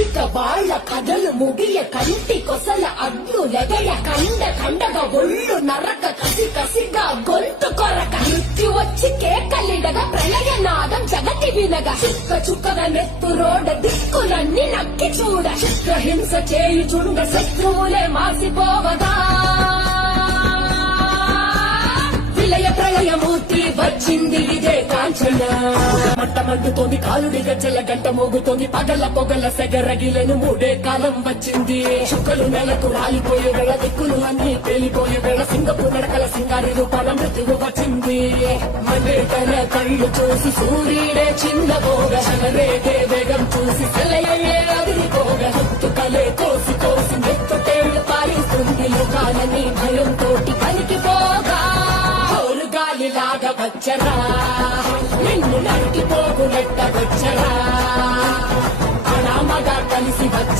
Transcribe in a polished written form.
ఇక వాళ్ళ కథలు ముగియ కంటి కొసల అగ్నులెగయ కండగా ఒళ్ళు నరక కసిగా గొంతు కొరక మృత్యు వచ్చి కేకలిడగా ప్రళయనాదం జగతి వినగా చుక్కగా నెత్తురోడ దిక్కులన్నీ నక్కి చూడ చిత్రహింస చేయుచుండ శత్రువులే మాసిపోవగా విలయ ప్రళయమూర్తి వచ్చింది ఇదే కాంచన మంటమండుతోంది కాలుడి గజ్జల గంట మోగుతోంది పగల పొగల సెగరగిలను మూడే కాలం వచ్చింది చుక్కలు నెలకు రాలిపోయే వేళ దిక్కులు అన్ని పేలిపోయే వేళ సింగపు నడకల సింగారి రూపాల మృత్యువు వచ్చింది మండే తన కళ్ళు చూసి సూర్యుడే చిన్నబోగ రేగే వేగం చూసి సెలయే అదిరిపోగ కలే కోసి మెత్తేళ్లు పాలిస్తుంది లోకాలని భయం తోటి పనికిపోగా గాలిలాగా వచ్చరా నిన్ను నరికి పోగులెట్ట వచ్చరా అనామగా కలిసి వచ్చ